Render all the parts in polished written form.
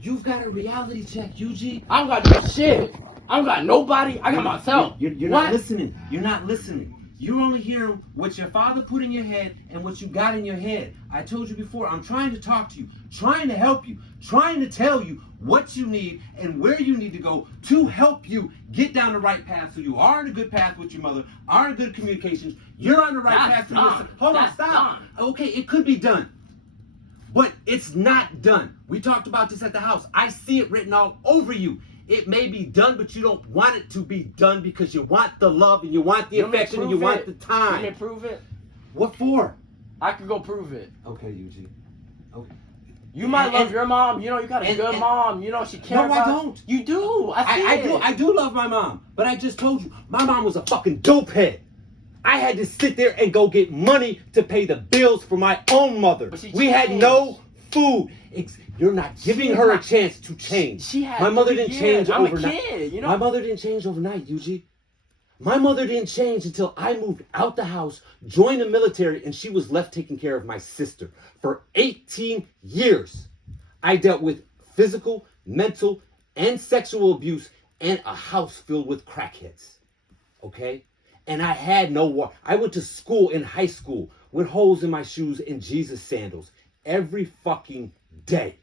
You've got a reality check, UG. I don't got no shit. I don't got nobody. I got myself. You're not listening. You're not listening. You're only hearing what your father put in your head and what you got in your head. I told you before, I'm trying to talk to you, trying to help you, trying to tell you what you need and where you need to go to help you get down the right path. So you are on a good path with your mother, are in good communications, you're on the right path to your son. Hold on, stop. Okay, it could be done, but it's not done. We talked about this at the house. I see it written all over you. It may be done, but you don't want it to be done because you want the love and you want the affection and you want the time. You can prove it? What for? I can go prove it. Okay, Eugene. Okay. You might love your mom. You know, you got a good mom. You know, she cares about... No, I don't. You do. I do love my mom. But I just told you, my mom was a fucking dope head. I had to sit there and go get money to pay the bills for my own mother. We had no food. You're not giving her a chance to change. My mother didn't change overnight. I'm a kid, you know? My mother didn't change overnight, Yuji. My mother didn't change until I moved out the house, joined the military, and she was left taking care of my sister. For 18 years, I dealt with physical, mental, and sexual abuse and a house filled with crackheads. Okay? And I had no water. I went to school in high school with holes in my shoes and Jesus sandals every fucking day.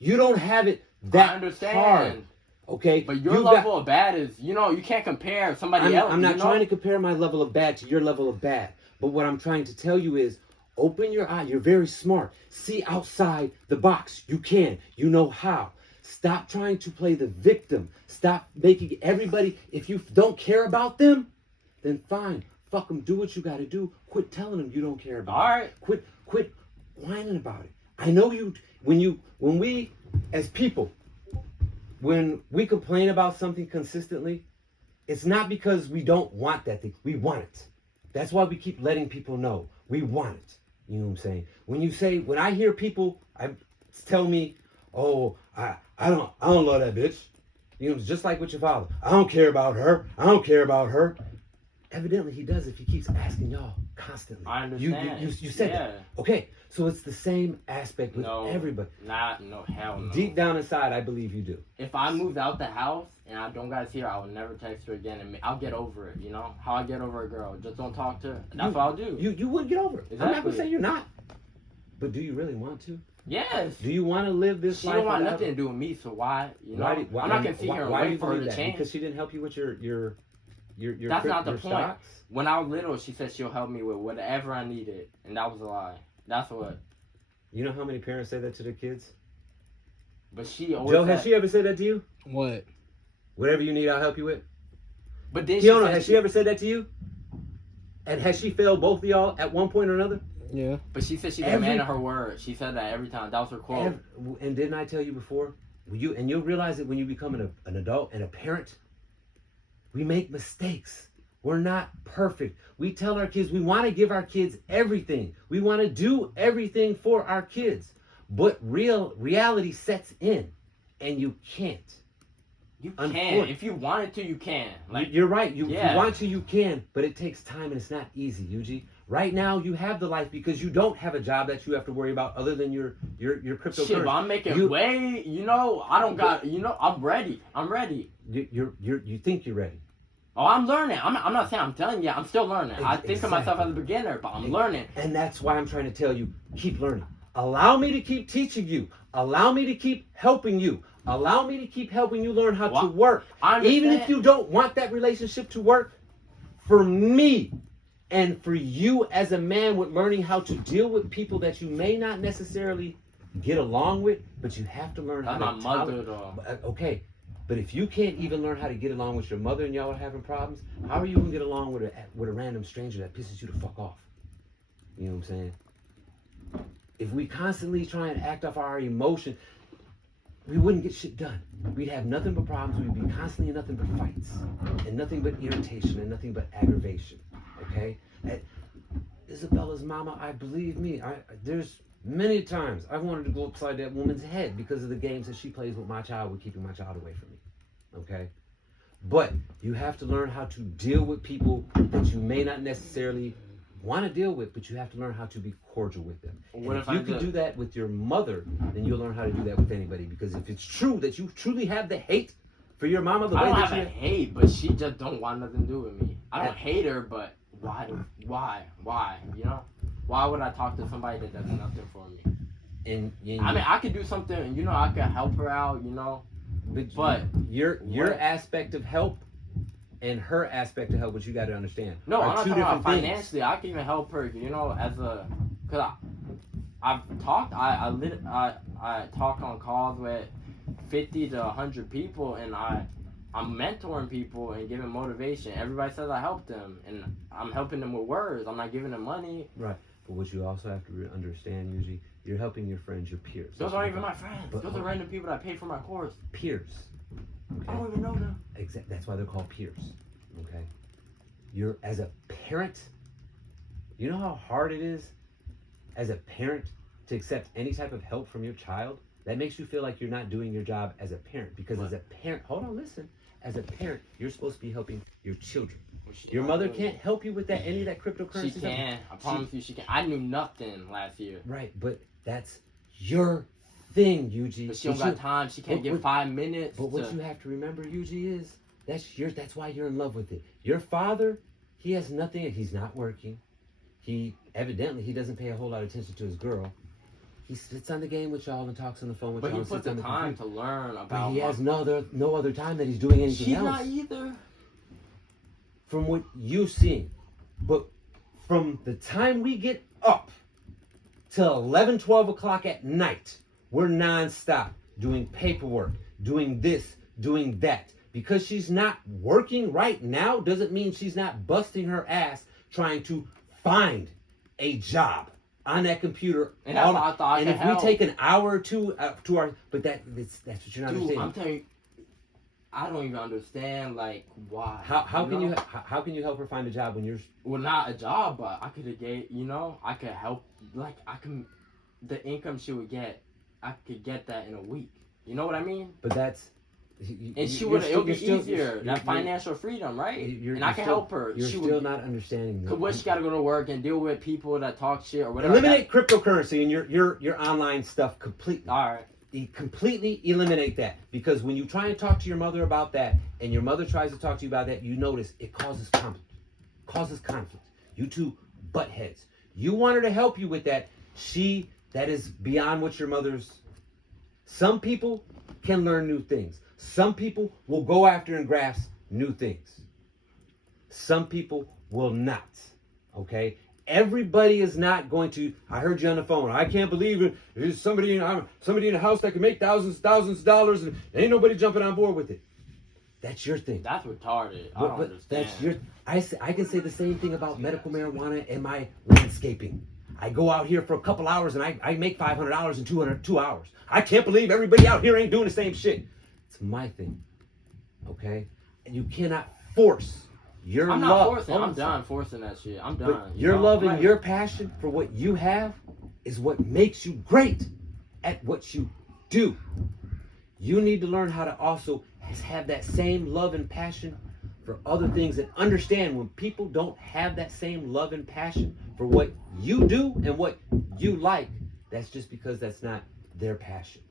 You don't have it that hard. Okay? But your level of bad is, you know, you can't compare somebody else. I'm not trying to compare my level of bad to your level of bad. But what I'm trying to tell you is, open your eye. You're very smart. See outside the box. You can. You know how. Stop trying to play the victim. Stop making everybody, if you don't care about them, then fine. Fuck them. Do what you got to do. Quit telling them you don't care about them. All right. Quit whining about it. I know you, when we, as people, when we complain about something consistently, it's not because we don't want that thing. We want it. That's why we keep letting people know we want it. You know what I'm saying? When I hear people tell me, oh, I don't love that bitch. You know, it's just like with your father. I don't care about her. I don't care about her. Evidently he does if he keeps asking y'all constantly. I understand. You said that. Okay, so it's the same aspect with everybody. Hell no. Deep down inside, I believe you do. If I moved out the house and I don't guys here, I will never text her again, and I'll get over it. You know how I get over a girl? Just don't talk to her. That's what I'll do. You would get over it. Exactly. I'm not gonna say you're not. But do you really want to? Yes. Do you want to live this life? She don't want nothing to do with me, so why? You know, I'm not gonna sit here and wait for her to change. Because she didn't help you with your That's not the point. stocks? When I was little, she said she'll help me with whatever I needed, and that was a lie. That's what. You know how many parents say that to their kids? But she always. Joe, has she ever said that to you? What? Whatever you need, I'll help you with. But then Fiona, has she ever said that to you? And has she failed both of y'all at one point or another? Yeah. But she said she's a man of her word. She said that every time. That was her quote. And didn't I tell you before? You'll realize that when you become an adult and a parent, we make mistakes. We're not perfect. We tell our kids we want to give our kids everything. We want to do everything for our kids. But reality sets in, and you can't. You can. If you wanted to, you can. Like, you're right. You want to, you can. But it takes time, and it's not easy, Yuji. Right now, you have the life because you don't have a job that you have to worry about other than your cryptocurrency. Shit, but I'm making way. You know, I don't got. You know, I'm ready. I'm ready. You think you're ready? Oh, I'm learning. I'm not saying I'm telling you. I'm still learning. I think of myself as a beginner, but I'm learning. And that's why I'm trying to tell you, keep learning. Allow me to keep teaching you. Allow me to keep helping you. Allow me to keep helping you learn how to work. Even if you don't want that relationship to work, for me and for you as a man with learning how to deal with people that you may not necessarily get along with, but you have to learn how to tolerate. Okay. But if you can't even learn how to get along with your mother and y'all are having problems, how are you going to get along with a random stranger that pisses you the fuck off? You know what I'm saying? If we constantly try and act off our emotion, we wouldn't get shit done. We'd have nothing but problems. We'd be constantly in nothing but fights and nothing but irritation and nothing but aggravation. Okay? Isabella's mama, I believe me. There's many times I wanted to go upside that woman's head because of the games that she plays with my child, with keeping my child away from me. Okay? But you have to learn how to deal with people that you may not necessarily want to deal with, but you have to learn how to be cordial with them. What if you can do that with your mother, then you'll learn how to do that with anybody. Because if it's true that you truly have the hate for your mama, I don't have a hate, but she just don't want nothing to do with me. I don't hate her, but why? You know, why would I talk to somebody that does nothing for me? And I mean, I could do something, and you know, I could help her out, you know. But your aspect of help and her aspect of help, which you got to understand. No, I'm not talking about things. financially. I can even help her, you know, cause I've talked. I talk on calls with 50 to 100 people, and I'm mentoring people and giving motivation. Everybody says I help them, and I'm helping them with words. I'm not giving them money. Right. But what you also have to understand, usually, you're helping your friends, your peers. Those aren't even my friends. Those are random people that pay for my course. Peers. Okay? I don't even know them. Exactly. That's why they're called peers. Okay. You're as a parent. You know how hard it is, as a parent, to accept any type of help from your child. That makes you feel like you're not doing your job as a parent. Because as a parent, hold on, listen. As a parent, you're supposed to be helping your children. Your mother can't help you with any of that cryptocurrency. She can. I promise you, she can. I knew nothing last year. Right, but that's your thing, Yuji. But she don't got time. She can't give 5 minutes. But what you have to remember, Yuji, is that's why you're in love with it. Your father, he has nothing. He's not working. He doesn't pay a whole lot of attention to his girl. He sits on the game with y'all and talks on the phone with y'all. But he put the time to learn about. But he has no other time that he's doing anything else. She's not either. From what you've seen, but from the time we get up till 11, 12 o'clock at night, we're nonstop doing paperwork, doing this, doing that. Because she's not working right now doesn't mean she's not busting her ass trying to find a job on that computer. And that's why I thought I could help. We take an hour or two to our, but that's what you're not understanding. I'm telling you, I don't even understand like why. How can you help her find a job when you're? Well, not a job, but I could I could help. Like the income she would get, I could get that in a week. You know what I mean? But that's. And she would. It would be easier. That financial freedom, right? And I can help her. You're still not understanding. Cause what she got to go to work and deal with people that talk shit or whatever. Eliminate cryptocurrency and your online stuff completely. All right. Completely eliminate that, because when you try and talk to your mother about that and your mother tries to talk to you about that, you notice it causes conflict. You two butt heads. You want her to help you with that. That is beyond what your mother's. Some people can learn new things. Some people will go after and grasp new things. Some people will not. Okay? Everybody is not going to. I heard you on the phone. I can't believe it. There's somebody in the house that can make thousands of dollars, and ain't nobody jumping on board with it. That's your thing. That's retarded. I don't understand. That's your. I can say the same thing about medical marijuana and my landscaping. I go out here for a couple hours and I make $500 in 2 hours. I can't believe everybody out here ain't doing the same shit. It's my thing. Okay, and you cannot force. I'm not forcing. I'm done forcing that shit. I'm done. But your love and your passion for what you have is what makes you great at what you do. You need to learn how to also have that same love and passion for other things, and understand when people don't have that same love and passion for what you do and what you like, that's just because that's not their passion.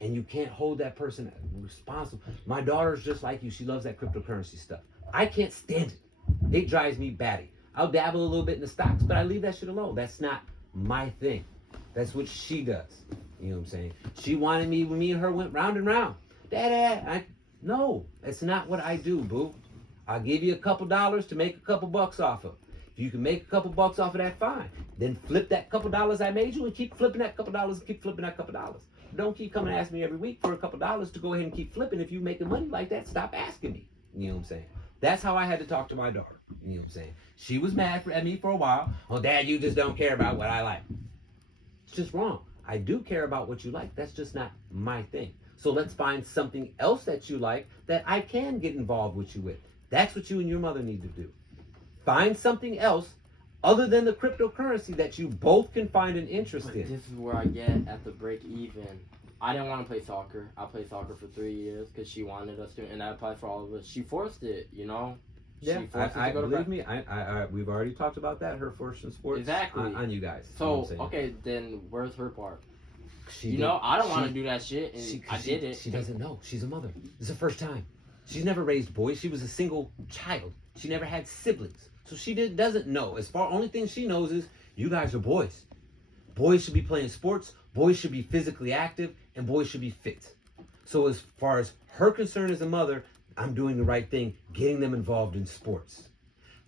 And you can't hold that person responsible. My daughter's just like you. She loves that cryptocurrency stuff. I can't stand it. It drives me batty. I'll dabble a little bit in the stocks, but I leave that shit alone. That's not my thing. That's what she does. You know what I'm saying? She wanted me when me and her went round and round. Dad, no, that's not what I do, boo. I'll give you a couple dollars to make a couple bucks off of. If you can make a couple bucks off of that, fine. Then flip that couple dollars I made you and keep flipping that couple dollars and keep flipping that couple dollars. Don't keep coming and ask me every week for a couple dollars to go ahead and keep flipping. If you making money like that, stop asking me. You know what I'm saying? That's how I had to talk to my daughter. You know what I'm saying? She was mad at me for a while. Oh, Dad, you just don't care about what I like. It's just wrong. I do care about what you like. That's just not my thing. So let's find something else that you like that I can get involved with you with. That's what you and your mother need to do. Find something else other than the cryptocurrency that you both can find an interest in. This is where I get at the break even. I didn't want to play soccer. I played soccer for 3 years because she wanted us to, and that applies for all of us. She forced it, you know? Yeah, She forced us to go to believe me. We've already talked about that. Her forcing sports Exactly. on you guys. So you know what I'm saying? okay, then where's her part? She You did- know, I don't she- want to do that shit, and she, I did it. She doesn't know. She's a mother. It's her first time. She's never raised boys. She was a single child. She never had siblings, so she doesn't know. As far only thing she knows is you guys are boys. Boys should be playing sports. Boys should be physically active, and boys should be fit. So as far as her concern as a mother, I'm doing the right thing, getting them involved in sports.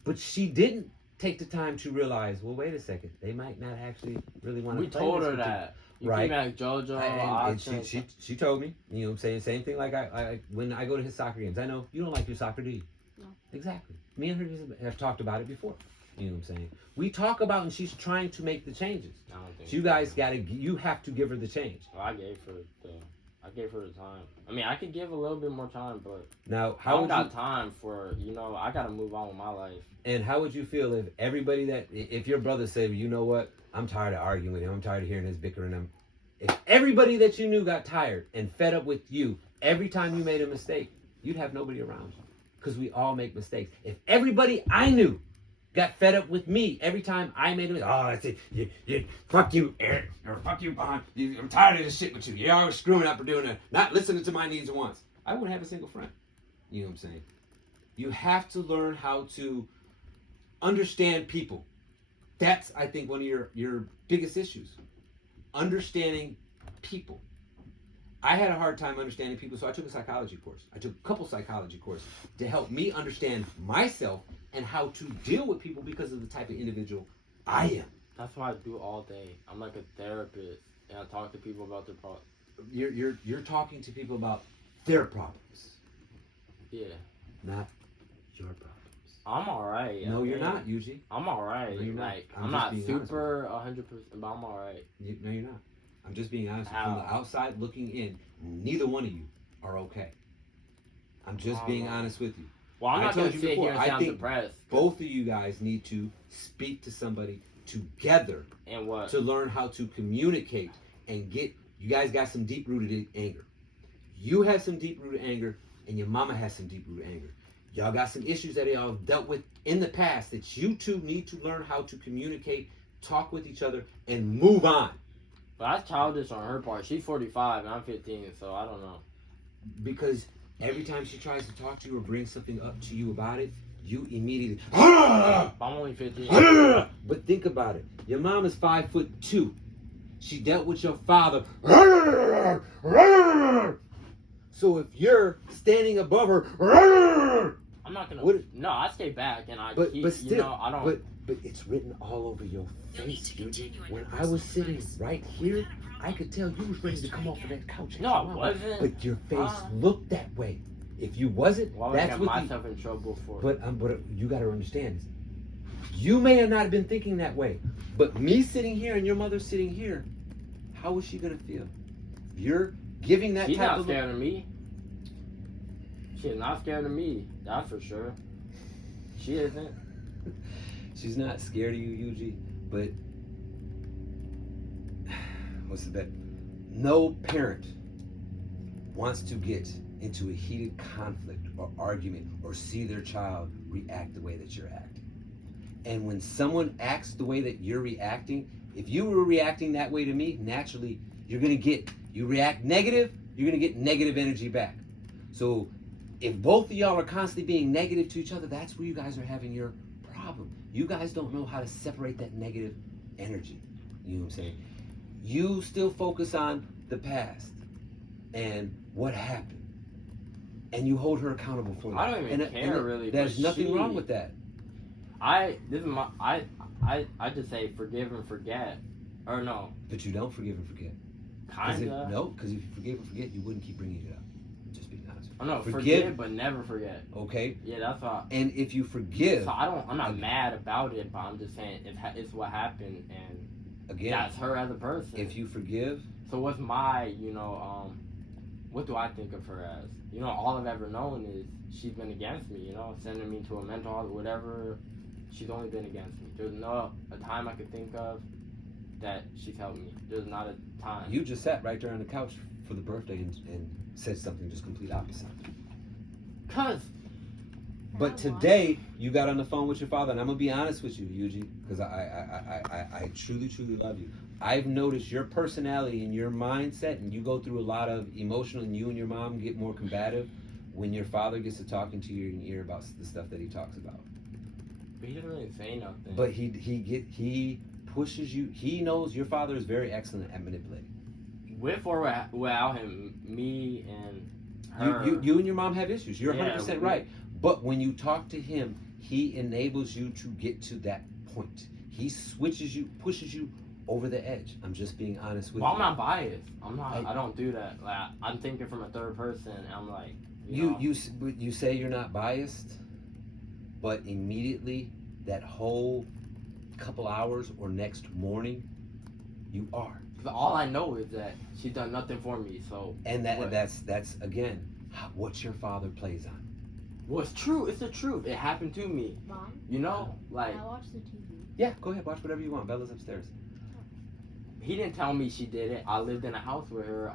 But she didn't take the time to realize, well, wait a second, they might not actually really want to play. We told her that. You right? came at JoJo. And she told me, you know what I'm saying? Same thing like I when I go to his soccer games. I know you don't like your soccer, do you? No. Exactly. Me and her have talked about it before. You know what I'm saying? We talk about, and she's trying to make the changes. I don't think So you guys you have to give her the change. Well, I gave her the time. I mean, I could give a little bit more time, but Now, I don't got time for, I gotta move on with my life. And how would you feel if if your brother said, you know what, I'm tired of arguing with him, I'm tired of hearing his bickering. If everybody that you knew got tired and fed up with you every time you made a mistake, you'd have nobody around you. Because we all make mistakes. If everybody I knew got fed up with me every time I made a mistake, oh, that's it, fuck you, Eric, or fuck you, Bond, I'm tired of this shit with you. You're always screwing up or doing it, not listening to my needs and wants. I wouldn't have a single friend. You know what I'm saying? You have to learn how to understand people. That's, I think, one of your biggest issues. Understanding people. I had a hard time understanding people, so I took a psychology course. I took a couple psychology courses to help me understand myself and how to deal with people because of the type of individual I am. That's what I do all day. I'm like a therapist, and I talk to people about their problems. You're talking to people about their problems. Yeah. Not your problems. I'm alright. No, you're not, Yuji. I'm alright. No, you're not. Like, I'm I'm just not being super 100%, but I'm alright. No, you're not. I'm just being honest. How? From the outside looking in, neither one of you are okay. I'm just being honest with you. Well, I'm I not told gonna you sit before, here and I say I'm think depressed. Both of you guys need to speak to somebody together And what? to learn how to communicate and get. You guys got some deep-rooted anger. You have some deep-rooted anger, and your mama has some deep-rooted anger. Y'all got some issues that y'all dealt with in the past that you two need to learn how to communicate, talk with each other, and move on. But that's childish on her part. She's 45 and I'm 15, so I don't know. Because every time she tries to talk to you or bring something up to you about it, you immediately. I'm only 15. But think about it. Your mom is 5'2". She dealt with your father. So if you're standing above her, I'm not gonna. What- No, I stay back and I but keep. but still, I don't. but it's written all over your You'll need face, to dude. continue on When your I was personal sitting advice. right here, I could tell you was ready to come off of that couch. No, I wasn't. But your face looked that way. If you wasn't, Why would I that's get what the, myself in trouble for? But you got to understand. You may have not been thinking that way, but me sitting here and your mother sitting here, how is she gonna feel? You're giving that She's type not of scared of me. She's not scared of me. That's for sure. She isn't. She's not scared of you, Yuji, but what's the bet? No parent wants to get into a heated conflict or argument or see their child react the way that you're acting. And when someone acts the way that you're reacting, if you were reacting that way to me, naturally you react negative, you're gonna get negative energy back. So if both of y'all are constantly being negative to each other, that's where you guys are having your problem. You guys don't know how to separate that negative energy. You know what I'm saying? You still focus on the past and what happened. And you hold her accountable for that. I don't even care really. There's but nothing wrong with that. I just say forgive and forget. Or no. But you don't forgive and forget. Kinda. Because if you forgive and forget, you wouldn't keep bringing it up. Just being honest. I know, Forgive. forgive but never forget. Okay. Yeah, that's what. And if you forgive, So I'm not mad about it, but I'm just saying it's what happened, and again, that's her as a person. if you forgive, So what's my, what do I think of her as? All I've ever known is she's been against me, sending me to a mental hospital, whatever. She's only been against me. There's not a time I could think of that she's helped me. There's not a time. you just sat right there on the couch for the birthday and said something just complete opposite. Cause But today you got on the phone with your father, and I'm gonna be honest with you, Yuji, because I truly, truly love you. I've noticed your personality and your mindset, and you go through a lot of emotional, and you and your mom get more combative when your father gets to talking to you in your ear about the stuff that he talks about. But he doesn't really say nothing. But he pushes you. He knows your father is very excellent at manipulating. With or without him, me and her. You and your mom have issues. You're 100% right. But when you talk to him, he enables you to get to that point. He switches you, pushes you over the edge. I'm just being honest with you. Well, I'm not biased. I'm not. I don't do that. Like I'm thinking from a third person, and I'm like. You say you're not biased, but immediately that whole couple hours or next morning, you are. Because all I know is that she's done nothing for me. So. And that's again what your father plays on. Well, it's true. It's the truth. It happened to me. Mom? You know, like. I watch the TV. Yeah, go ahead. Watch whatever you want. Bella's upstairs. He didn't tell me she did it. I lived in a house with her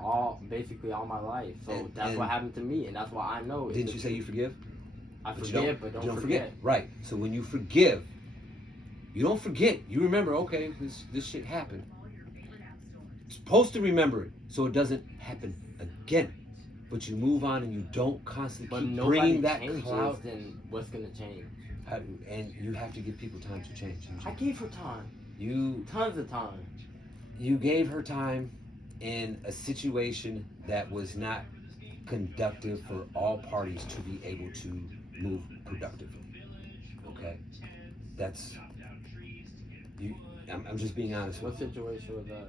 basically all my life. So that's what happened to me, and that's why I know. Didn't you say you forgive? I forgive, but don't forget. Right. So when you forgive, you don't forget. You remember, okay, this shit happened. You're supposed to remember it so it doesn't happen again. But you move on and you don't constantly keep bringing that cloud. Then what's gonna change? And you have to give people time to change. I gave her time. Tons of time. You gave her time in a situation that was not conductive for all parties to be able to move productively. Okay? That's you. I'm just being honest with you. What situation was that?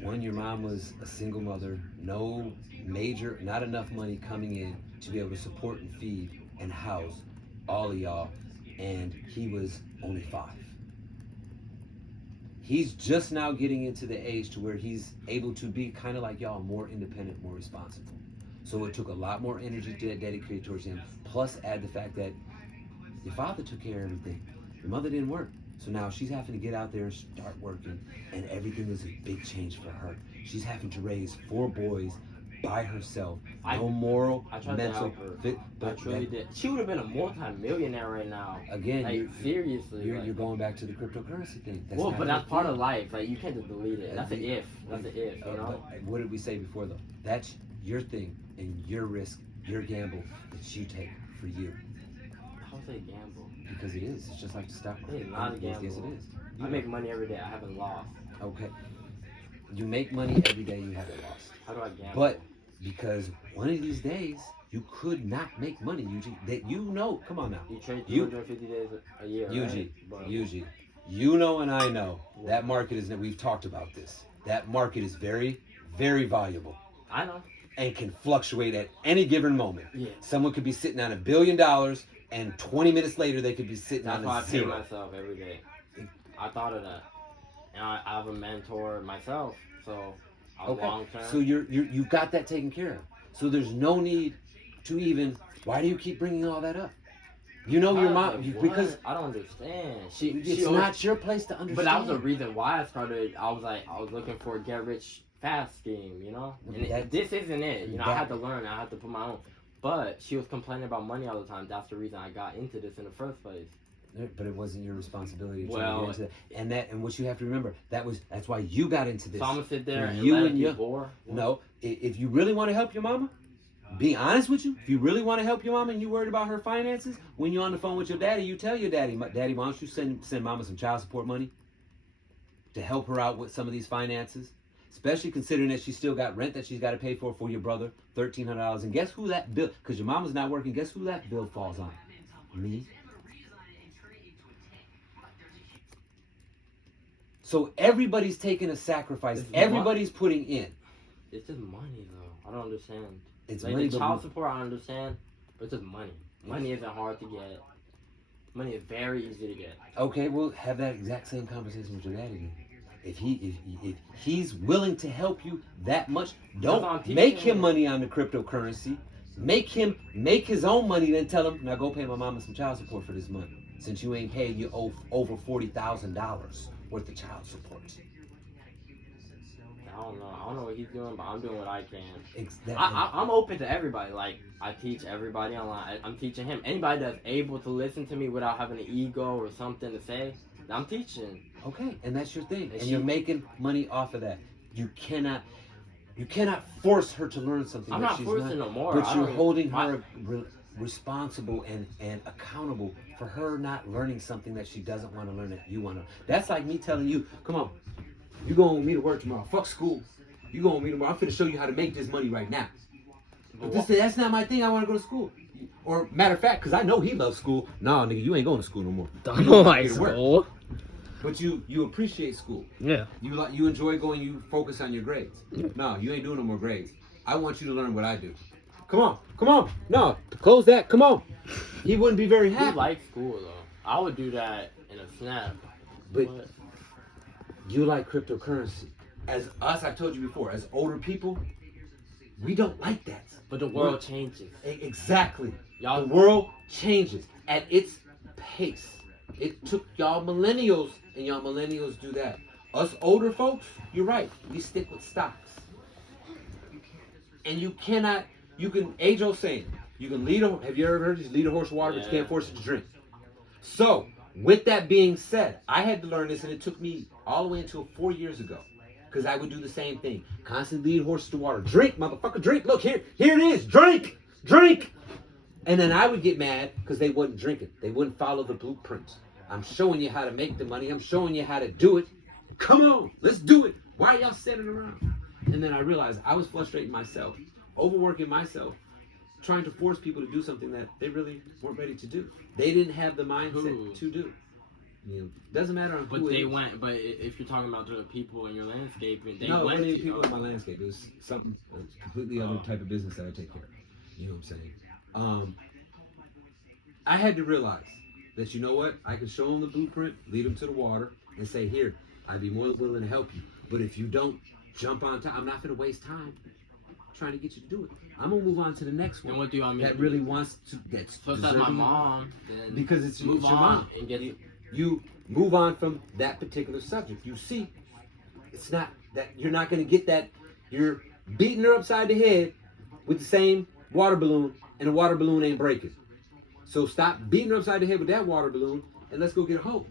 When your mom was a single mother, not enough money coming in to be able to support and feed and house all of y'all, and he was only 5. He's just now getting into the age to where he's able to be kind of like y'all, more independent, more responsible. So it took a lot more energy to dedicate towards him. Plus add the fact that your father took care of everything. Your mother didn't work. So now she's having to get out there and start working, and everything is a big change for her. She's having to raise 4 boys by herself. No moral, mental, fit. But I truly did. She would have been a multi-millionaire right now. Again, like, seriously. You're going back to the cryptocurrency thing. But that's part of life. Like, you can't just delete it. That's an if. That's an if, you know? But what did we say before, though? That's your thing and your risk, your gamble that you take for you. How is it a gamble? Because it is. It's just like the stock market. It's not a gamble. Yes, it is. I make money every day. I haven't lost. Okay. You make money every day. You haven't lost. How do I gamble? But because one of these days you could not make money, Yuji. That you know. Come on now. You trade 250 days a year. Yuji, right? Yuji, you know and I know that market is. We've talked about this. That market is very, very valuable. I know. And can fluctuate at any given moment. Yeah. Someone could be sitting on $1 billion, and 20 minutes later they could be sitting on a 0. That's why I pay myself every day. I thought of that, and I have a mentor myself, so long term. So you've got that taken care of. So there's no need to even. Why do you keep bringing all that up? You know your mom because I don't understand. It's not your place to understand. But that was the reason why I started. I was looking for a get rich fast scheme, you know. And this isn't it. You know, I had to learn. I had to put my own. But she was complaining about money all the time. That's the reason I got into this in the first place. But it wasn't your responsibility to try to get into that. And what you have to remember, that's why you got into this. So I'm gonna sit there and you let and you bore? No, if you really want to help your mama, be honest with you. If you really want to help your mama and you worried about her finances, when you're on the phone with your daddy, you tell your daddy, "Daddy, why don't you send mama some child support money to help her out with some of these finances?" Especially considering that she's still got rent that she's got to pay for your brother, $1,300. And guess who that bill? Because your mama's not working. Guess who that bill falls on? Me. So everybody's taking a sacrifice. Everybody's putting in. It's just money, though. I don't understand. It's like money. The child support, I understand, but it's just money. Money isn't hard to get. Money is very easy to get. Okay, well, have that exact same conversation with your daddy then. If he's willing to help you that much, don't make him money on the cryptocurrency. Make him make his own money, then tell him, now go pay my mama some child support for this month. Since you ain't paid you over $40,000 worth of child support. don't know. I don't know what he's doing, but I'm doing what I can. Exactly. I'm open to everybody. Like, I teach everybody online. I'm teaching him. Anybody that's able to listen to me without having an ego or something to say, I'm teaching. Okay, and that's your thing. And she- you're making money off of that. You cannot force her to learn something I'm that not she's forcing no more. But you're holding her responsible and accountable for her not learning something that she doesn't want to learn that you want to. That's like me telling you, come on, you going with me to work tomorrow. Fuck school. You going with me tomorrow. I'm finna show you how to make this money right now. But that's not my thing. I want to go to school. Or matter of fact, because I know he loves school. Nah, nigga, you ain't going to school no more. Don't like school. But you appreciate school. Yeah. You enjoy going. You focus on your grades. No, you ain't doing no more grades. I want you to learn what I do. Come on. No, close that. Come on. He wouldn't be very happy. He likes school though. I would do that in a snap. But you like cryptocurrency. As us, I've told you before, as older people, we don't like that. But the world changes. Exactly. Y'all, the world changes at its pace. It took y'all millennials, and y'all millennials do that. Us older folks, you're right. We stick with stocks. And you can, age old saying, you can lead a, have you ever heard this? Lead a horse to water, but you can't force it to drink. So, with that being said, I had to learn this, and it took me all the way until 4 years ago. Because I would do the same thing. Constantly lead horses to water. Drink, motherfucker, drink. Look, here it is. Drink. And then I would get mad because they wouldn't drink it. They wouldn't follow the blueprints. I'm showing you how to make the money. I'm showing you how to do it. Come on, let's do it. Why are y'all standing around? And then I realized I was frustrating myself, overworking myself, trying to force people to do something that they really weren't ready to do. They didn't have the mindset to do. You know, doesn't matter on but who they it is. went. But if you're talking about the people in your landscaping, they no, went. No, people in my landscape. It was something completely other type of business that I take care of. You know what I'm saying? I had to realize that, you know what? I can show them the blueprint, lead them to the water, and say, here, I'd be more than willing to help you. But if you don't jump on time, I'm not going to waste time trying to get you to do it. I'm going to move on to the next one. And what do you want me that to do? really wants to get So if that's my mom, then because it's move your on mom. and get You move on from that particular subject. You see, it's not that you're not going to get that. You're beating her upside the head with the same water balloon, and the water balloon ain't breaking. So stop beating her upside the head with that water balloon, and let's go get a hose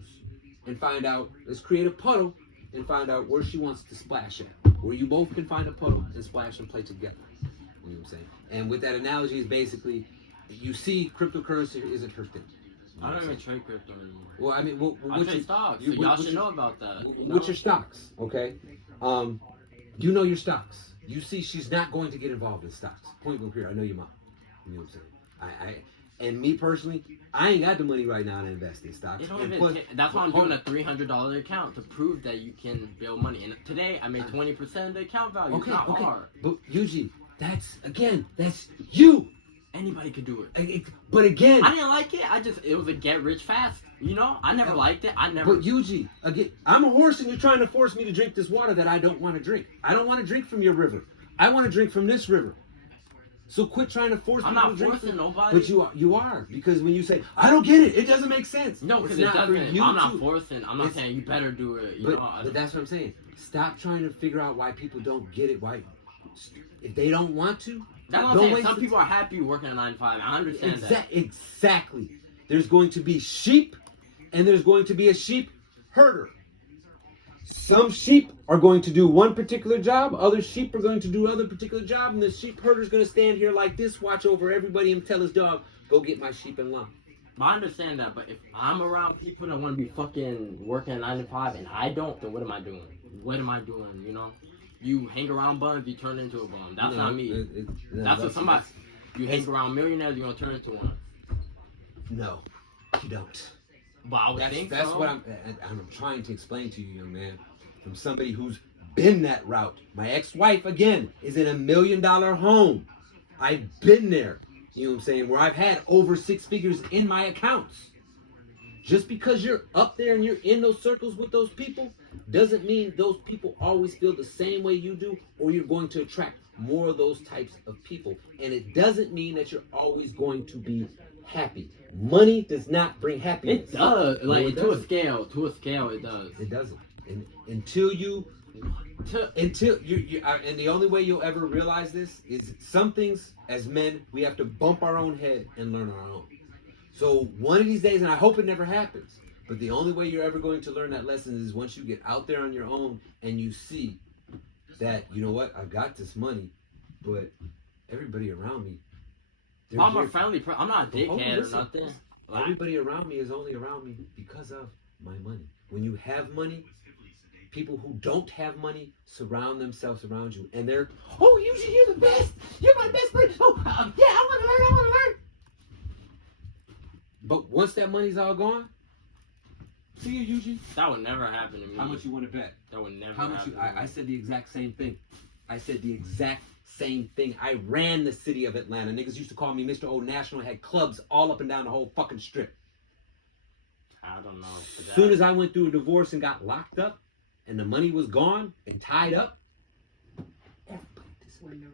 and find out. Let's create a puddle and find out where she wants to splash at, where you both can find a puddle and splash and play together. You know what I'm saying? And with that analogy is basically, you see, cryptocurrency isn't her thing. I don't even trade crypto anymore. Well, I mean, I trade stocks. So y'all should know about that. What's your stocks? Okay, you know your stocks. You see, she's not going to get involved in stocks. Point blank here. I know your mom. You know what I'm saying? And me personally, I ain't got the money right now to invest in stocks. That's why I'm doing a $300 account to prove that you can build money. And today I made 20% of the account value. Okay, it's not hard. But Eugene, that's you. Anybody could do it. But again, I didn't like it. It was a get rich fast. You know, I never liked it. But Eugene, again, I'm a horse and you're trying to force me to drink this water that I don't want to drink. I don't want to drink from your river. I want to drink from this river. So quit trying to force me to drink. I'm not forcing nobody. But you are. Because when you say, I don't get it, it doesn't make sense. No, because it doesn't. I'm not forcing. I'm not saying you better do it. But that's what I'm saying. Stop trying to figure out why people don't get it. Why, if they don't want to, that's what I'm saying. Some people are happy working a 9 to 5. I understand that. Exactly. There's going to be sheep, and there's going to be a sheep herder. Some sheep are going to do one particular job, other sheep are going to do another particular job, and the sheep herder is going to stand here like this, watch over everybody, and tell his dog, go get my sheep in line. I understand that, but if I'm around people that want to be fucking working a 9 to 5 and I don't, then what am I doing? What am I doing, you know? You hang around bums, you turn into a bum. That's not me. That's what somebody... You hang around millionaires, you're going to turn into one. No, you don't. But I would think that's so. What I'm trying to explain to you, young man, from somebody who's been that route. My ex-wife, again, is in $1 million home. I've been there, you know what I'm saying, where I've had over 6 figures in my accounts. Just because you're up there and you're in those circles with those people doesn't mean those people always feel the same way you do, or you're going to attract more of those types of people. And it doesn't mean that you're always going to be happy. Money does not bring happiness. It does. Like, to a scale, it does. It doesn't. And until you until and the only way you'll ever realize this is some things as men we have to bump our own head and learn on our own. So one of these days, and I hope it never happens, but the only way you're ever going to learn that lesson is once you get out there on your own and you see that, you know what, I got this money, but everybody around me, I'm a friendly person. I'm not a dickhead or nothing. Everybody around me is only around me because of my money. When you have money, people who don't have money surround themselves around you, and they're, oh, usually you're the best. You're my best friend. Oh, yeah, I want to learn. But once that money's all gone, see you, Eugene. That would never happen to me. How much you want to bet? That would never happen. I said the exact same thing. I ran the city of Atlanta. Niggas used to call me Mr. Old National. Had clubs all up and down the whole fucking strip. I don't know. As soon as I went through a divorce and got locked up, and the money was gone and tied up, everybody disappeared.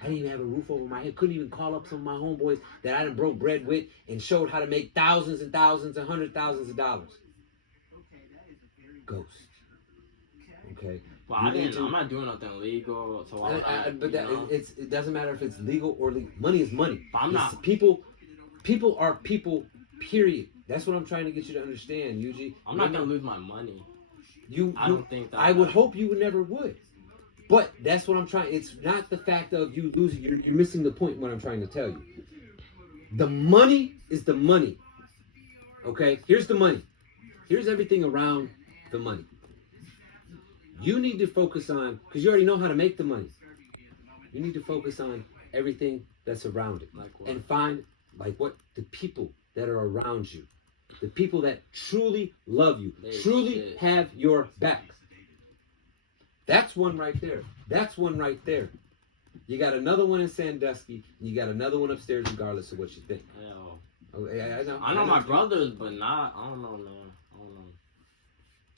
I didn't even have a roof over my head. Couldn't even call up some of my homeboys that I done broke bread with and showed how to make thousands and thousands and hundred thousands of dollars. Ghost. Okay. Well, I'm not doing nothing illegal, so it doesn't matter if it's legal or legal. Money is money. But I'm not. People are people. Period. That's what I'm trying to get you to understand, Yuji. I'm not gonna lose my money. I don't think that. I would hope you never would. But that's what I'm trying. It's not the fact of you losing. You're missing the point. What I'm trying to tell you. The money is the money. Okay. Here's the money. Here's everything around the money. You need to focus on, because you already know how to make the money. You need to focus on everything that's around it. Like what? And find what the people that are around you. The people that truly love you, truly have your back. That's one right there. That's one right there. You got another one in Sandusky, and you got another one upstairs regardless of what you think. Yeah. I know my brothers, but not, I don't know,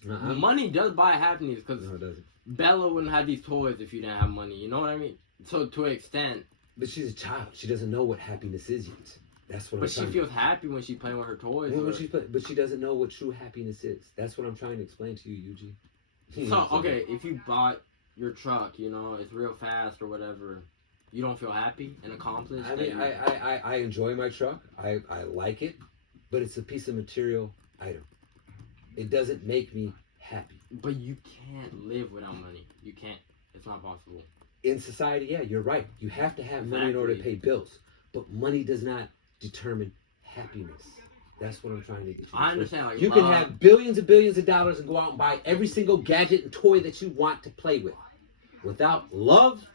man. Money does buy happiness, because Bella wouldn't have these toys if you didn't have money. You know what I mean? So to an extent. But she's a child. She doesn't know what happiness is yet. That's what. But she feels happy when she's playing with her toys. But she doesn't know what true happiness is. That's what I'm trying to explain to you, Eugene. So okay, if you bought your truck, it's real fast or whatever, you don't feel happy and accomplished. I mean, I enjoy my truck. I like it, but it's a piece of material item. It doesn't make me happy. But you can't live without money. You can't. It's not possible. In society, yeah, you're right. You have to have money in order to pay bills. But money does not determine happiness. That's what I'm trying to get you to. I understand. You can have billions and billions of dollars and go out and buy every single gadget and toy that you want to play with. Without love,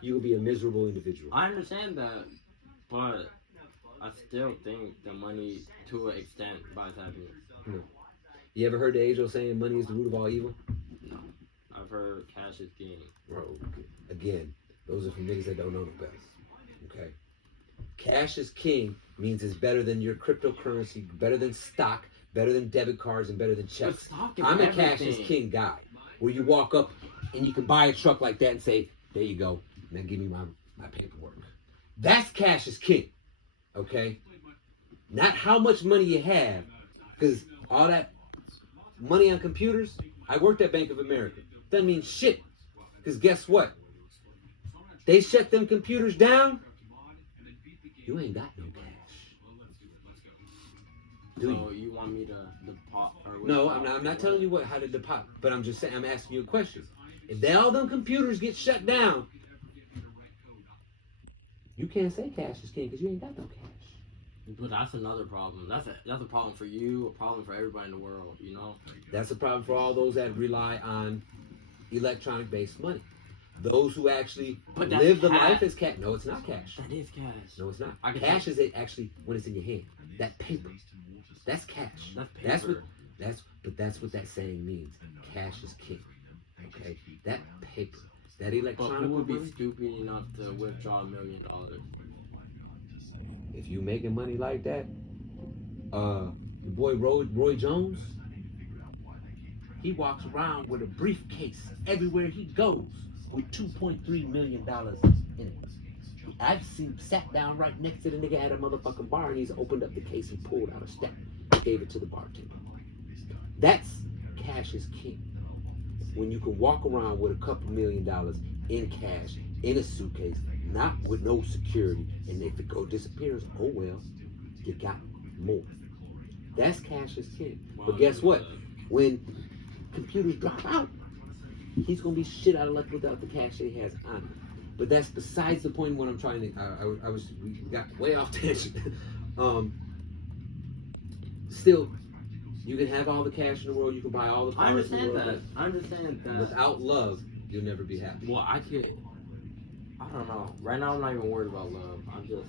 you will be a miserable individual. I understand that, but I still think the money, to an extent, buys happiness. No. You ever heard the age-old saying, money is the root of all evil? No. I've heard cash is king. Bro, again, those are from niggas that don't know no better. Okay? Cash is king means it's better than your cryptocurrency, better than stock, better than debit cards, and better than checks. I'm a cash is king guy. Where you walk up and you can buy a truck like that and say, there you go, now give me my paperwork. That's cash is king. Okay? Not how much money you have, because all that money on computers, I worked at Bank of America. Doesn't mean shit. Because guess what? They shut them computers down. You ain't got no cash. So you want me to deposit? No, I'm not telling you how to deposit. But I'm just saying, I'm asking you a question. If all them computers get shut down, you can't say cash is king because you ain't got no cash. But that's another problem. That's a problem for you, a problem for everybody in the world, That's a problem for all those that rely on electronic-based money. Those who actually live the life as cash. No, it's not cash. That is cash. No, it's not. Cash is actually when it's in your hand. That paper. That's cash. That's paper. That's what that saying means. Cash is king. Okay? That paper. That electronic. But who would be stupid enough to withdraw $1 million? If you making money like that, your boy Roy Jones, he walks around with a briefcase everywhere he goes with $2.3 million in it. I've sat down right next to the nigga at a motherfucking bar and he's opened up the case and pulled out a stack and gave it to the bartender. That's cash is king. when you can walk around with a couple $1 million in cash, in a suitcase, not with no security, and if it disappears, oh well, you got more. That's cash is king. But guess what? When computers drop out, he's gonna be shit out of luck without the cash that he has on him. But that's besides the point. What I'm trying to, we got way off tangent. Still, you can have all the cash in the world. You can buy all the cars in the world. I understand that. Without love, you'll never be happy. Well, I don't know. Right now, I'm not even worried about love. I'm just.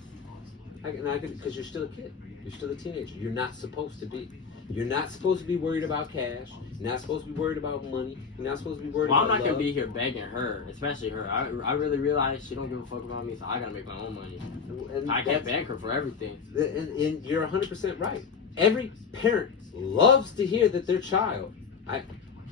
Because you're still a kid. You're still a teenager. You're not supposed to be. You're not supposed to be worried about cash. You're not supposed to be worried about money. You're not supposed to be worried about I'm not love. gonna be here begging her, especially her. I really realize she don't give a fuck about me, so I gotta make my own money. And I can't beg her for everything. And you're 100% right. Every parent loves to hear that their child.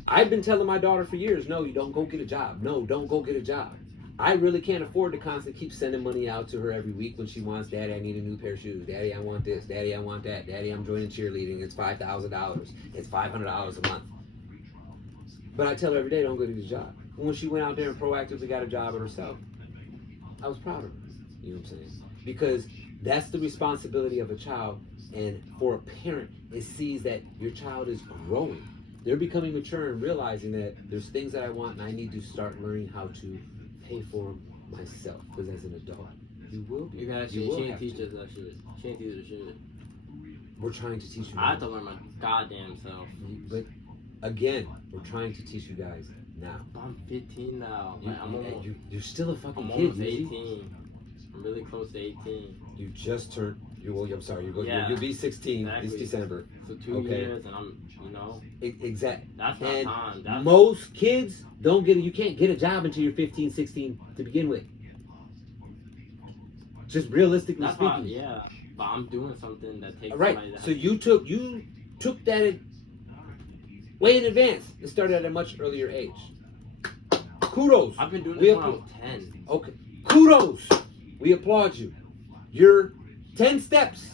I've been telling my daughter for years, no, you don't go get a job. No, don't go get a job. I really can't afford to constantly keep sending money out to her every week when she wants, Daddy, I need a new pair of shoes. Daddy, I want this. Daddy, I want that. Daddy, I'm joining cheerleading. It's $5,000. It's $500 a month. But I tell her every day, don't go get a job. And when she went out there and proactively got a job herself, I was proud of her. You know what I'm saying? Because that's the responsibility of a child. And for a parent, it sees that your child is growing. They're becoming mature and realizing that there's things that I want and I need to start learning how to pay for them myself. Because as an adult, you will be. She ain't teach us that shit. She ain't teach us shit. We're trying to teach you. I have to learn my goddamn self. But again, we're trying to teach you guys now. I'm 15 now. You're still a fucking kid. I'm almost 18. I'm really close to 18. You just turned. I'm sorry. You'll be 16 exactly. this December. So 2 years, and I'm, Exactly. That's my time. Most kids don't get it. You can't get a job until you're 15, 16 to begin with. Just realistically speaking. But I'm doing something that takes. Right. So you took that way in advance. It started at a much earlier age. Kudos. I've been doing this when I was 10. Okay. Kudos. We applaud you. You're 10 steps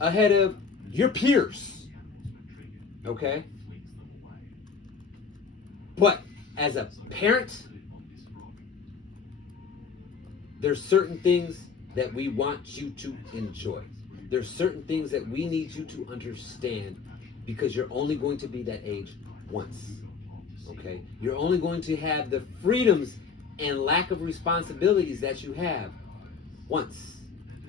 ahead of your peers. Okay? But as a parent, there's certain things that we want you to enjoy. There's certain things that we need you to understand because you're only going to be that age once. Okay? You're only going to have the freedoms and lack of responsibilities that you have once.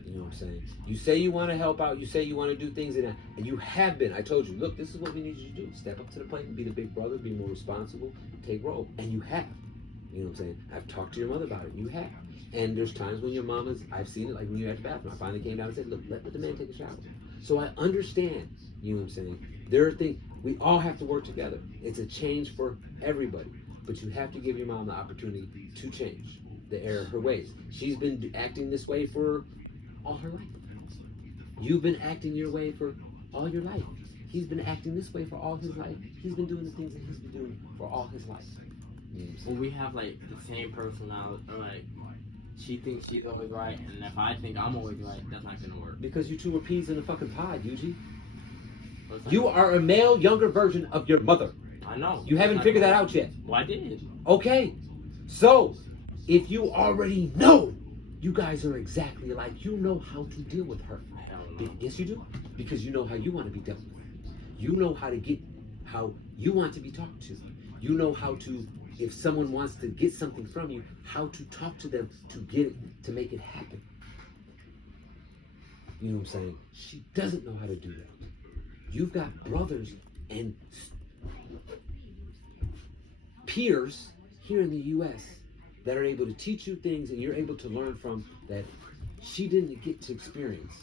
You know what I'm saying? You say you want to help out. You say you want to do things, and you have been. I told you, look, this is what we need you to do. Step up to the plate and be the big brother, be more responsible, take role. And you have. You know what I'm saying? I've talked to your mother about it. You have. And there's times when your mama's, I've seen it, like when you're at the bathroom. I finally came down and said, look, let the man take a shower. So I understand, you know what I'm saying? There are things, we all have to work together. It's a change for everybody. But you have to give your mom the opportunity to change the error of her ways. She's been acting this way for all her life. You've been acting your way for all your life. He's been acting this way for all his life. He's been doing the things that he's been doing for all his life. Well, we have like the same personality. Like, she thinks she's always right, and if I think I'm always right, that's not gonna work. Because you two are peas in a fucking pod, Yuji. You are a male, younger version of your mother. I know. You haven't figured that out yet. Well, I did. Okay. So, if you already know you guys are exactly alike, you know how to deal with her. Hell no. Yes, you do. Because you know how you want to be dealt with. You know how to get, how you want to be talked to. You know how to, if someone wants to get something from you, how to talk to them to get it, to make it happen. You know what I'm saying? She doesn't know how to do that. You've got brothers and peers here in the U.S. that are able to teach you things and you're able to learn from that she didn't get to experience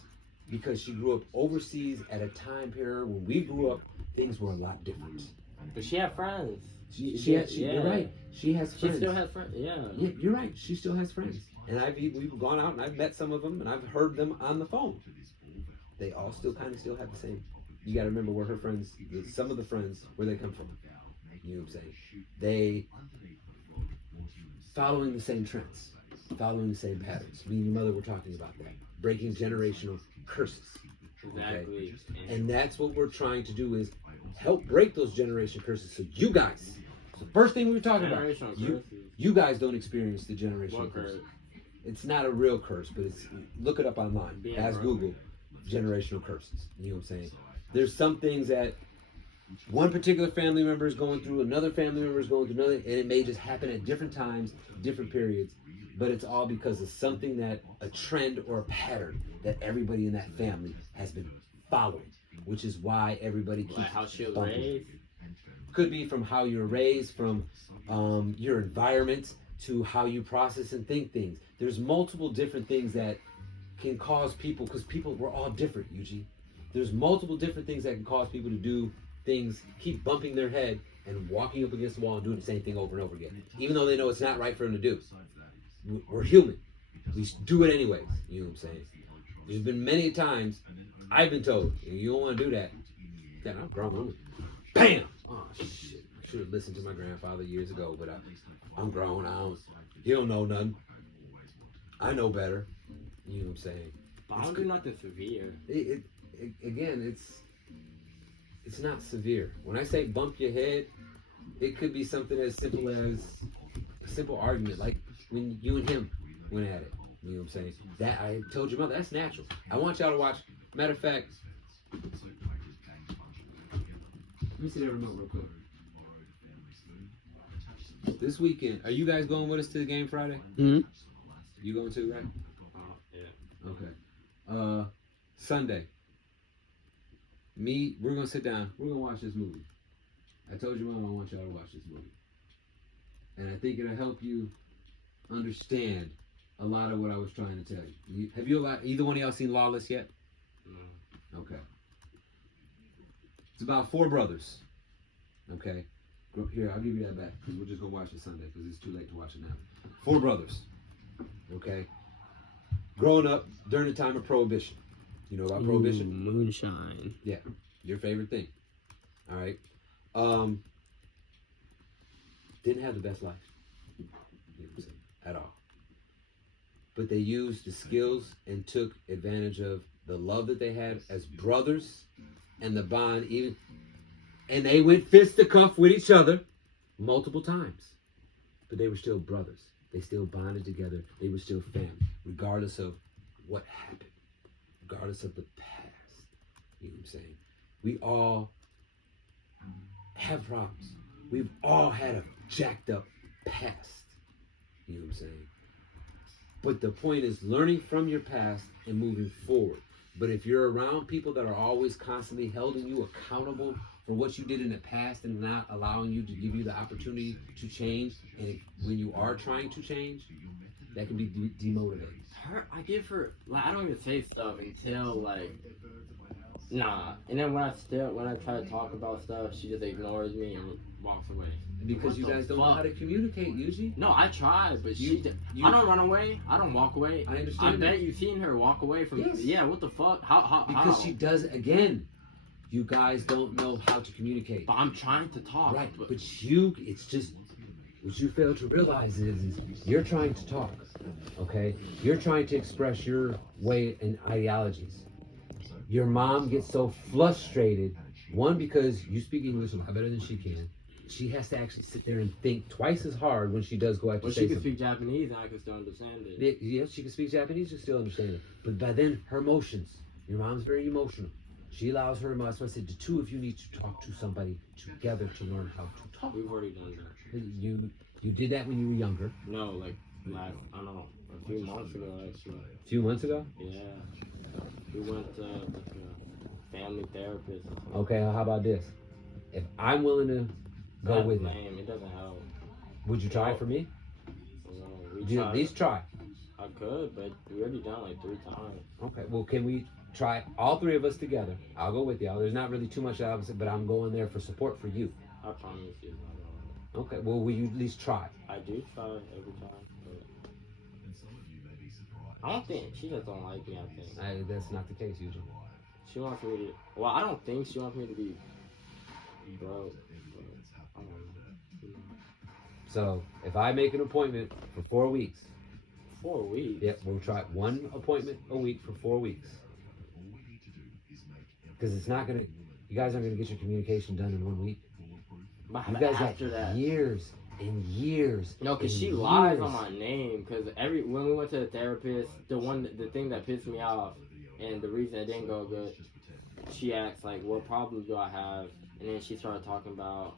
because she grew up overseas at a time period when we grew up, things were a lot different. But she had friends. You're right. She has friends. She still has friends. Yeah, you're right. She still has friends. And we've gone out and I've met some of them and I've heard them on the phone. They all still kind of have the same. You got to remember where her friends, some of the friends, where they come from. You know what I'm saying? They following the same trends, following the same patterns. Me and your mother were talking about that. Breaking generational curses. Exactly. Okay? And that's what we're trying to do is help break those generation curses so the first thing we were talking about. Generational curses. You guys don't experience the generational What curse. curse? It's not a real curse, but it's look it up online. Being Ask broke. Google generational curses. You know what I'm saying? There's some things that one particular family member is going through, another family member is going through another, and it may just happen at different times, different periods, but it's all because of something that a trend or a pattern that everybody in that family has been following, which is why everybody keeps Like how she was bumping. raised. Could be from how you're raised, from your environment, to how you process and think things. There's multiple different things that can cause people, because people, we're all different, Eugene. There's multiple different things that can cause people to do things, keep bumping their head and walking up against the wall and doing the same thing over and over again, even though they know it's not right for them to do. We're human. We do it anyways. You know what I'm saying? There's been many times I've been told, you don't want to do that. Then I'm grown. Bam! Oh shit! I should have listened to my grandfather years ago, but I'm grown. You don't know nothing. I know better. You know what I'm saying? But I don't do nothing severe. Again, it's not severe. When I say bump your head, it could be something as simple as a simple argument, like when you and him went at it. You know what I'm saying? That I told your mother, that's natural. I want y'all to watch. Matter of fact, let me see that remote real quick. This weekend, are you guys going with us to the game Friday? Mm-hmm. You going too, right? Yeah. Okay. Sunday. We're gonna sit down. We're gonna watch this movie. I told your mom I want y'all to watch this movie, and I think it'll help you understand a lot of what I was trying to tell you. Have either one of y'all seen Lawless yet? No. Okay. It's about 4 brothers. Okay. Here, I'll give you that back because we're just gonna watch it Sunday because it's too late to watch it now. 4 brothers. Okay. Growing up during the time of Prohibition. You know about Prohibition? Moonshine. Yeah, your favorite thing. All right. Didn't have the best life, you know what I'm saying, at all. But they used the skills and took advantage of the love that they had as brothers and the bond, and they went fist to cuff with each other multiple times. But they were still brothers. They still bonded together. They were still family, regardless of what happened. Regardless of the past. You know what I'm saying? We all have problems. We've all had a jacked up past. You know what I'm saying? But the point is learning from your past and moving forward. But if you're around people that are always constantly holding you accountable for what you did in the past and not allowing you to give you the opportunity to change, and when you are trying to change, that can be demotivating. I give her, like, I don't even say stuff until, like, nah. And then when I try to talk about stuff, she just ignores me and walks away. Because you guys don't know how to communicate, usually. No, I try, but I don't run away. I don't walk away. I understand. I bet you've seen her walk away from. Yes. Yeah, what the fuck? How? Because she does, again. You guys don't know how to communicate. But I'm trying to talk. Right, but it's just, what you fail to realize is you're trying to talk, okay? You're trying to express your way and ideologies. Your mom gets so frustrated, one, because you speak English a lot better than she can. She has to actually sit there and think twice as hard when she does go out to say she can something. speak Japanese and I can still understand it. Yeah, she can speak Japanese, you still understand it. But by then, her emotions. Your mom's very emotional. She allows her emotions. So I said, the two of you need to talk to somebody together to learn how to talk. We've already done that. You did that when you were younger. No, like I don't know, a few months ago actually. A few months ago? Yeah. We went to like a family therapist. Okay, how about this? If I'm willing to go with you, it doesn't help. would you try it for me? No, Would you at least try? I could, but we already done like 3 times. Okay, well, can we try all 3 of us together? I'll go with y'all. There's not really too much opposite, but I'm going there for support for you. I promise you it's not gonna Okay, well, will you at least try? I do try every time, but I don't think, she just don't like me, I think. That's not the case, usually. She wants me to, well, I don't think she wants me to be broke, but I don't know. So, if I make an appointment for 4 weeks. 4 weeks? Yep, we'll try 1 appointment a week for 4 weeks. Because it's not going to, you guys aren't going to get your communication done in 1 week. But You guys after got that, years and years. no, because she lies on my name. Because when we went to the therapist, the thing that pissed me off, and the reason it didn't go good, she asked like, "What problems do I have?" And then she started talking about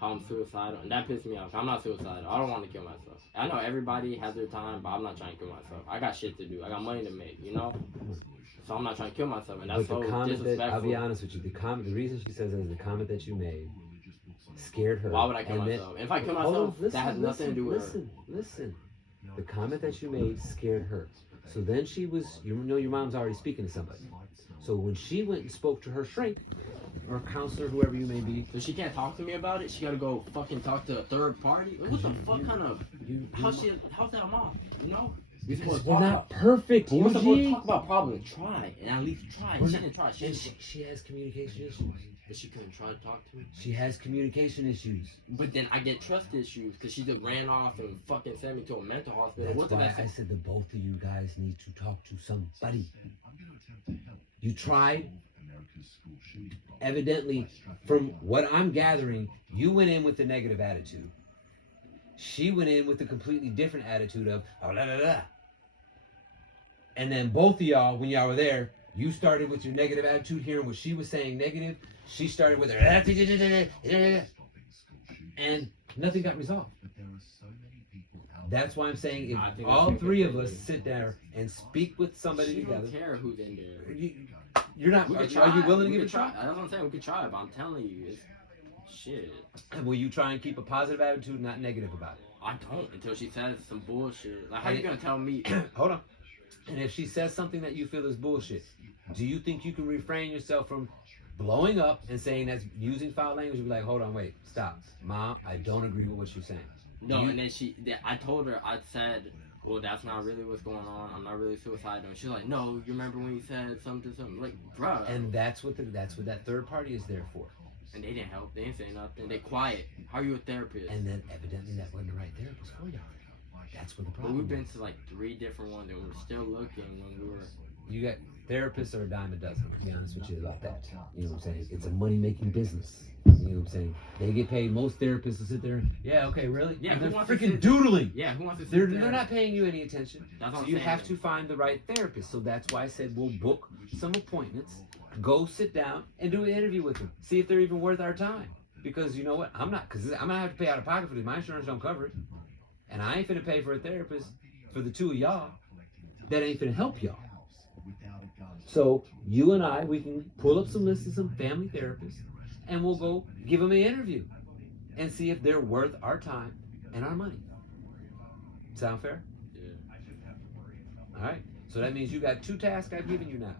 how I'm suicidal, and that pissed me off. I'm not suicidal. I don't want to kill myself. I know everybody has their time, but I'm not trying to kill myself. I got shit to do. I got money to make, you know. So I'm not trying to kill myself, and that's so disrespectful. I'll be honest with you. The reason she says that is the comment that you made scared her. Why would I kill myself? If I kill myself, that has nothing to do with her. Listen. The comment that you made scared her. So then she was, you know, your mom's already speaking to somebody. So when she went and spoke to her shrink, or counselor, whoever you may be. So she can't talk to me about it? She gotta go fucking talk to a third party? What the fuck kind of, how's that mom? You know? Because we're not perfect, We're supposed to talk about problems. Try, and at least try. She didn't try. She has communication issues. But she couldn't try to talk to me? She has communication issues. But then I get trust issues, because she just ran off and fucking sent me to a mental hospital. That's why I said that both of you guys need to talk to somebody. You tried. Evidently, from what I'm gathering, you went in with a negative attitude. She went in with a completely different attitude of, oh, la, la, la. And then both of y'all, when y'all were there, you started with your negative attitude, hearing what she was saying negative. She started with her, and nothing got resolved. That's why I'm saying if all three of us sit there and speak with somebody together. I don't care who's in there. You're not. Are you willing to give it a try? That's what I'm saying. We could try it, but I'm telling you, it's shit. And will you try and keep a positive attitude, not negative about it? I don't until she says some bullshit. Like, how you gonna tell me? Hold on. And if she says something that you feel is bullshit, do you think you can refrain yourself from blowing up and saying that's using foul language? You'd be like, hold on, wait, stop, Mom, I don't agree with what you're saying. No, and then I told her, I said, well, that's not really what's going on. I'm not really suicidal. And she's like, no, you remember when you said something? Like, bruh. And that's what that third party is there for. And they didn't help. They didn't say nothing. They quiet. How are you a therapist? And then evidently that wasn't the right therapist for y'all. That's what the problem. But we've been to like 3 different ones, and we're still looking when we were. You got therapists are a dime a dozen. To be honest with you about that. You know what I'm saying? It's a money making business. You know what I'm saying? They get paid. Most therapists will sit there. Yeah, okay, really? Yeah, they're freaking doodling. Yeah, who wants to sit They're there? not paying you any attention. That's so you have to find the right therapist. So that's why I said we'll book some appointments, go sit down, and do an interview with them. See if they're even worth our time. Because you know what? Because I'm gonna have to pay out of pocket for this. My insurance don't cover it, and I ain't finna pay for a therapist for the two of y'all that ain't finna help y'all. So you and I, we can pull up some lists of some family therapists, and we'll go give them an interview and see if they're worth our time and our money. Sound fair? Yeah. All right. So that means you got 2 tasks I've given you now.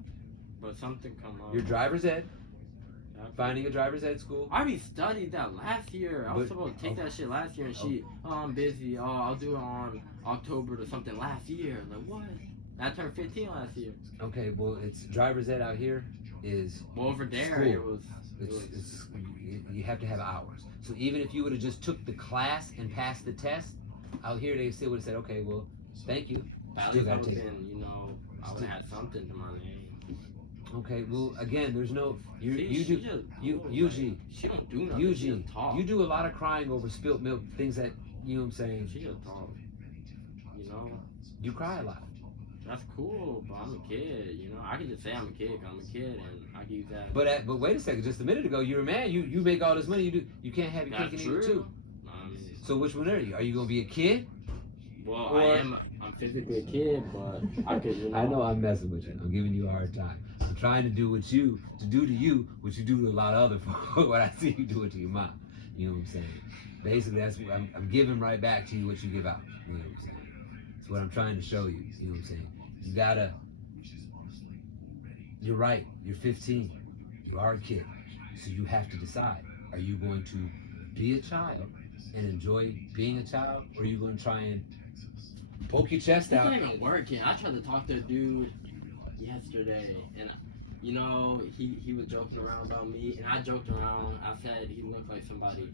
But something come up. Your driver's ed. Finding a driver's ed school. I already studied that last year. I was supposed to take that shit last year, and I'm busy. Oh, I'll do it on October or something last year. Like, what? I turned 15 last year. Okay, well, it's driver's ed out here is. Well, over there, school. You have to have hours. So even if you would have just took the class and passed the test, out here they still would have said, okay, well, thank you. At least I would have been, you know, I would have had something to my name. Okay, well, again, there's no Eugene. She don't do nothing. Eugene, she just talk. You do a lot of crying over spilt milk, things that you know what I'm saying. She just talk. You know. You cry a lot. That's cool, but I'm a kid. You know, I can just say I'm a kid. 'Cause I'm a kid, and I can use that. But wait a second. Just a minute ago, you were mad. You make all this money. You can't have your cake and eat it too. So which one are you? Are you gonna be a kid? Well, I'm physically a kid, but I could. You know, I know I'm messing with you. I'm giving you a hard time. I'm trying to do to you what you do to a lot of other folks. What I see you do it to your mom. You know what I'm saying? Basically, that's what I'm giving right back to you what you give out. You know what I'm saying? That's what I'm trying to show you. You know what I'm saying? You gotta. You're right. You're 15. You are a kid. So you have to decide. Are you going to be a child and enjoy being a child, or are you going to try and poke your chest out? It's not even working. I tried to talk to a dude yesterday, and you know, he was joking around about me, and I joked around. I said he looked like somebody,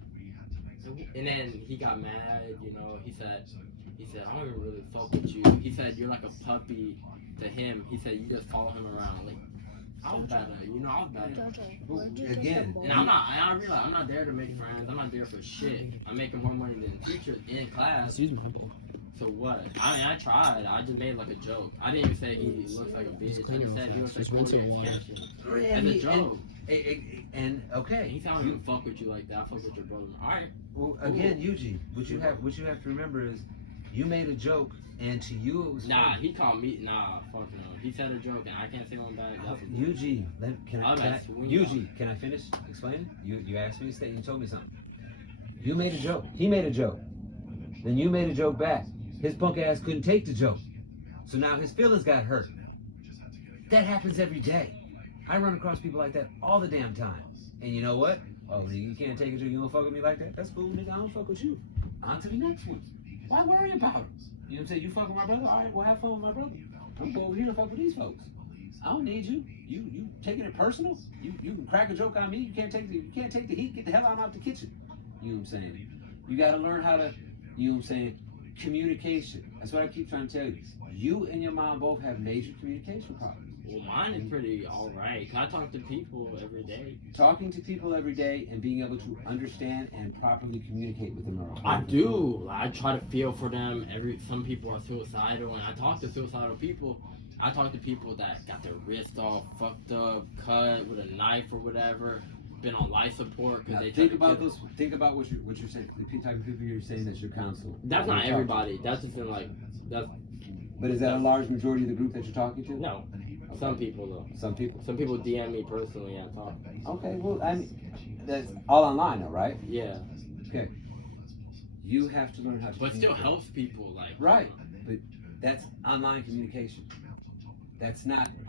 and then he got mad. You know, he said I don't even really fuck with you. He said you're like a puppy to him. He said you just follow him around. Like, I was bad at it. You know, I was bad at it. Again, And I realize I'm not there to make friends. I'm not there for shit. I'm making more money than teachers in class. Excuse my ball. So what? I mean, I tried. I just made like a joke. I didn't even say he looks like a bitch. I just said he looks like Korean extension. As a joke. And okay, He sounded even fuck with you like that. I fuck with your brother. All right. well, again, Yuji, what you have to remember is, you made a joke, and to you it was Nah, funny. he called me. Nah, fuck no. He said a joke, and I can't say one back. That's a Yuji, can I Yuji, can I finish explaining? You asked me to stay. You told me something. You made a joke. He made a joke. Then you made a joke back. His punk ass couldn't take the joke, so now his feelings got hurt. That happens every day. I run across people like that all the damn time. And you know what? Oh, you can't take it. You don't fuck with me like that. That's cool, nigga. I don't fuck with you. On to the next one. Why worry about it? You know what I'm saying? You fuck with my brother? All right, well, have fun with my brother. I'm going over here to fuck with these folks. I don't need you. You taking it personal? You can crack a joke on me. You can't take the heat. Get the hell out of the kitchen. You know what I'm saying? You got to learn how to, you know what I'm saying, communication. That's what I keep trying to tell you. You and your mom both have major communication problems. Well, mine is pretty alright. I talk to people every day. Talking to people every day and being able to understand and properly communicate with them. I do. I try to feel for them. Some people are suicidal, and I talk to suicidal people. I talk to people that got their wrist all fucked up, cut with a knife or whatever, been on life support because they think about this. Think about what you're saying. The type of people you're saying that you're counseling. That's not everybody. That's just in like that's. But is that a large majority of the group that you're talking to? No. Some people though. Some people. Some people DM me personally and talk. Okay, well, I mean, that's all online though, right? Yeah. Okay. You have to learn how to. But still helps people like. Right, but that's online communication. That's not